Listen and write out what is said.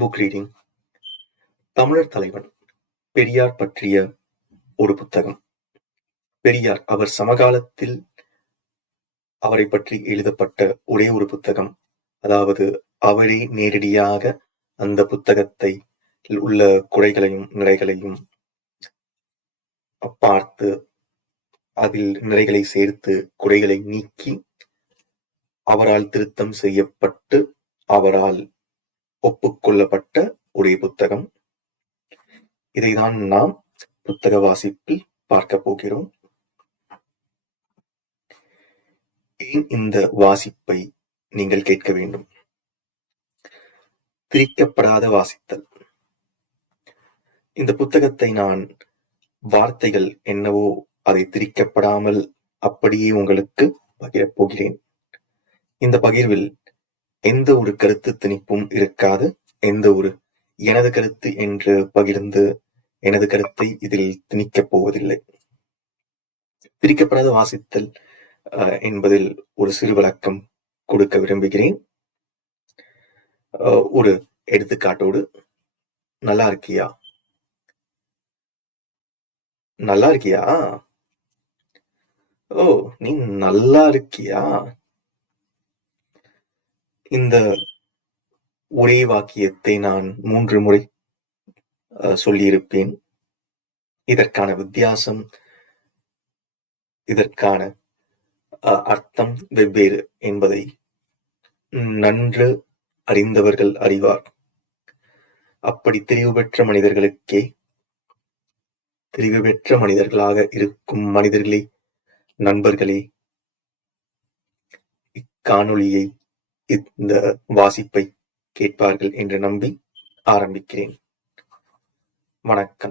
Book reading தமிழர் தலைவன் பெரியார் பற்றிய ஒரு புத்தகம். பெரியார் அவர் சமகாலத்தில் அவரை பற்றி எழுதப்பட்ட ஒரே ஒரு புத்தகம். அதாவது அவரே நேரடியாக அந்த புத்தகத்தை உள்ள குறைகளையும் நிறைகளையும் பார்த்து அதில் நிறைகளை சேர்த்து குறைகளை நீக்கி அவரால் திருத்தம் செய்யப்பட்டு அவரால் ஒப்புக்கொள்ளப்பட்ட ஒரே புத்தகம். இதைதான் நாம் புத்தக வாசிப்பில் பார்க்க போகிறோம். ஏன் இந்த வாசிப்பை நீங்கள் கேட்க வேண்டும்? பிரிக்கப்படாத வாசித்தல். இந்த புத்தகத்தை நான் வார்த்தைகள் என்னவோ அதை திரிக்கப்படாமல் அப்படியே உங்களுக்கு பகிரப் போகிறேன். இந்த பகிர்வில் எந்த ஒரு கருத்து திணிப்பும் இருக்காது. எந்த ஒரு எனது கருத்து என்று பகிர்ந்து எனது கருத்தை இதில் திணிக்கப் போவதில்லை. பிரிக்கப்படாத வாசித்தல் என்பதில் ஒரு சிறு விளக்கம் கொடுக்க விரும்புகிறேன். ஒரு எடுத்துக்காட்டோடு நல்லா இருக்கியா? நல்லா இருக்கியா? ஓ நீ நல்லா இருக்கியா? இந்த ஒரே வாக்கியத்தை நான் மூன்று முறை சொல்லியிருப்பேன். இதற்கான வித்தியாசம் இதற்கான அர்த்தம் வெவ்வேறு என்பதை நன்று அறிந்தவர்கள் அறிவார். அப்படி தெளிவு பெற்ற மனிதர்களுக்கே தெளிவு பெற்ற மனிதர்களாக இருக்கும் மனிதர்களே நண்பர்களே இக்காணொளியை இந்த வாசிப்பை கேட்பார்கள் என்று நம்பி ஆரம்பிக்கிறேன். வணக்கம்.